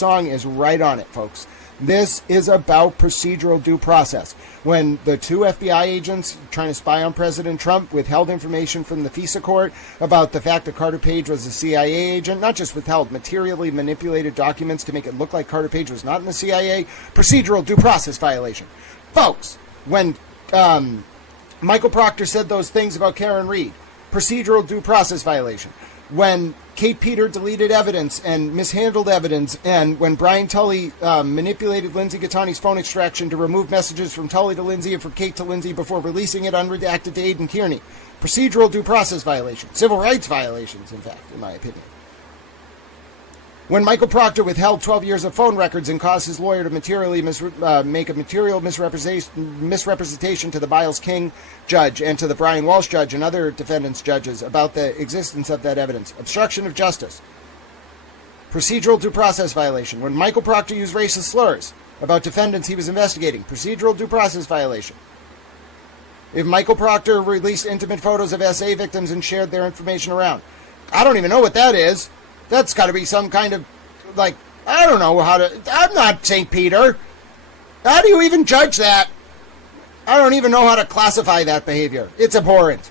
song is right on it, folks. This is about procedural due process. When the two FBI agents trying to spy on President Trump withheld information from the FISA court about the fact that Carter Page was a CIA agent, not just withheld, materially manipulated documents to make it look like Carter Page was not in the CIA, procedural due process violation. Folks, when Michael Proctor said those things about Karen Reed, procedural due process violation. When Kate Peter deleted evidence and mishandled evidence, and when Brian Tully manipulated Lindsey Gaetani's phone extraction to remove messages from Tully to Lindsey and from Kate to Lindsey before releasing it unredacted to Aidan Kearney. Procedural due process violation. Civil rights violations, in fact, in my opinion. When Michael Proctor withheld 12 years of phone records and caused his lawyer to materially make a material misrepresentation to the Biles King judge and to the Brian Walsh judge and other defendants' judges about the existence of that evidence. Obstruction of justice. Procedural due process violation. When Michael Proctor used racist slurs about defendants he was investigating. Procedural due process violation. If Michael Proctor released intimate photos of SA victims and shared their information around. I don't even know what that is. That's got to be some kind of, like, I don't know how to, I'm not St. Peter. How do you even judge that? I don't even know how to classify that behavior. It's abhorrent.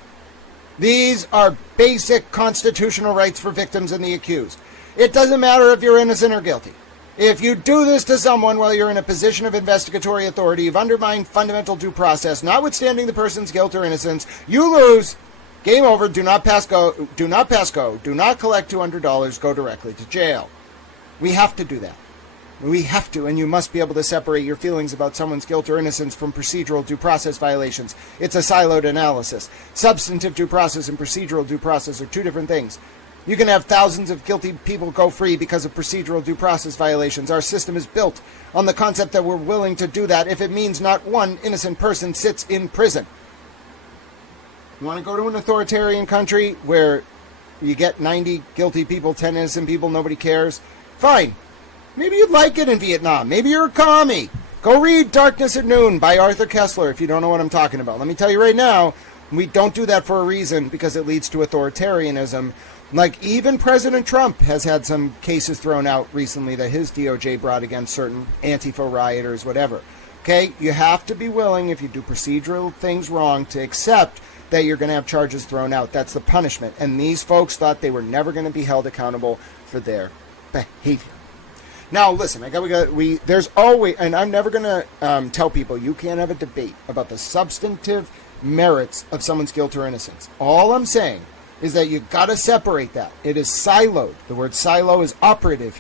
These are basic constitutional rights for victims and the accused. It doesn't matter if you're innocent or guilty. If you do this to someone while you're in a position of investigatory authority, you've undermined fundamental due process, notwithstanding the person's guilt or innocence, you lose. Game over. Do not pass go. Do not pass go. Do not collect $200. Go directly to jail. We have to do that. We have to, and you must be able to separate your feelings about someone's guilt or innocence from procedural due process violations. It's a siloed analysis. Substantive due process and procedural due process are two different things. You can have thousands of guilty people go free because of procedural due process violations. Our system is built on the concept that we're willing to do that if it means not one innocent person sits in prison. You want to go to an authoritarian country where you get 90 guilty people, 10 innocent people, nobody cares? Fine. Maybe you'd like it in Vietnam. Maybe you're a commie. Go read Darkness at Noon by Arthur Kessler if you don't know what I'm talking about. Let me tell you right now, we don't do that for a reason because it leads to authoritarianism. Like, even President Trump has had some cases thrown out recently that his DOJ brought against certain Antifa rioters, whatever. Okay? You have to be willing, if you do procedural things wrong, to accept that you're going to have charges thrown out. That's the punishment. And these folks thought they were never going to be held accountable for their behavior. Now, listen, there's always, and I'm never going to tell people you can't have a debate about the substantive merits of someone's guilt or innocence. All I'm saying is that you've got to separate that. It is siloed. The word silo is operative